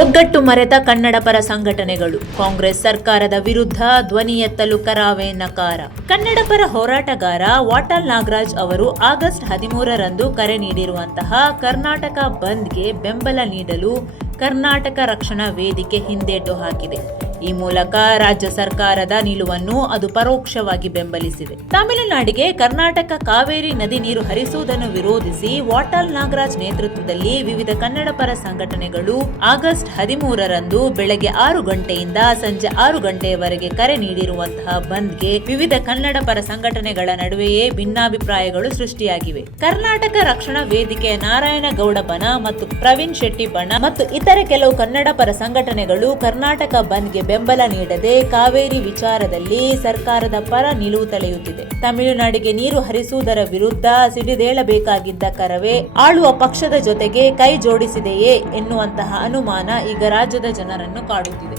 ಒಗ್ಗಟ್ಟು ಮರೆತ ಕನ್ನಡ ಪರ ಸಂಘಟನೆಗಳು ಕಾಂಗ್ರೆಸ್ ಸರ್ಕಾರದ ವಿರುದ್ಧ ಧ್ವನಿ ಎತ್ತಲು ಕರಾವೆ ನಕಾರ. ಕನ್ನಡ ಪರ ಹೋರಾಟಗಾರ ವಾಟಾಳ್ ನಾಗರಾಜ್ ಅವರು ಆಗಸ್ಟ್ 13ರಂದು ಕರೆ ನೀಡಿರುವಂತಹ ಕರ್ನಾಟಕ ಬಂದ್ಗೆ ಬೆಂಬಲ ನೀಡಲು ಕರ್ನಾಟಕ ರಕ್ಷಣಾ ವೇದಿಕೆ ಹಿಂದೇಟು ಹಾಕಿದೆ. ಈ ಮೂಲಕ ರಾಜ್ಯ ಸರ್ಕಾರದ ನಿಲುವನ್ನು ಅದು ಪರೋಕ್ಷವಾಗಿ ಬೆಂಬಲಿಸಿದೆ. ತಮಿಳುನಾಡಿಗೆ ಕರ್ನಾಟಕ ಕಾವೇರಿ ನದಿ ನೀರು ಹರಿಸುವುದನ್ನು ವಿರೋಧಿಸಿ ವಾಟಾಳ್ ನಾಗರಾಜ್ ನೇತೃತ್ವದಲ್ಲಿ ವಿವಿಧ ಕನ್ನಡ ಪರ ಸಂಘಟನೆಗಳು ಆಗಸ್ಟ್ 13ರಂದು ಬೆಳಗ್ಗೆ 6 ಗಂಟೆಯಿಂದ ಸಂಜೆ 6 ಗಂಟೆಯವರೆಗೆ ಕರೆ ನೀಡಿರುವಂತಹ ಬಂದ್ಗೆ ವಿವಿಧ ಕನ್ನಡ ಪರ ಸಂಘಟನೆಗಳ ನಡುವೆಯೇ ಭಿನ್ನಾಭಿಪ್ರಾಯಗಳು ಸೃಷ್ಟಿಯಾಗಿವೆ. ಕರ್ನಾಟಕ ರಕ್ಷಣಾ ವೇದಿಕೆಯ ನಾರಾಯಣಗೌಡ ಬಣ ಮತ್ತು ಪ್ರವೀಣ್ ಶೆಟ್ಟಿ ಬಣ ಮತ್ತು ಇತರೆ ಕೆಲವು ಕನ್ನಡ ಪರ ಸಂಘಟನೆಗಳು ಕರ್ನಾಟಕ ಬಂದ್ಗೆ ಬೆಂಬಲ ನೀಡದೆ ಕಾವೇರಿ ವಿಚಾರದಲ್ಲಿ ಸರ್ಕಾರದ ಪರ ನಿಲುವು ತಳೆಯುತ್ತಿದೆ. ತಮಿಳುನಾಡಿಗೆ ನೀರು ಹರಿಸುವುದರ ವಿರುದ್ಧ ಸಿಡಿದೇಳಬೇಕಾಗಿದ್ದ ಕರವೇ ಆಳುವ ಪಕ್ಷದ ಜೊತೆಗೆ ಕೈ ಜೋಡಿಸಿದೆಯೇ ಎನ್ನುವಂತಹ ಅನುಮಾನ ಈಗ ರಾಜ್ಯದ ಜನರನ್ನು ಕಾಡುತ್ತಿದೆ.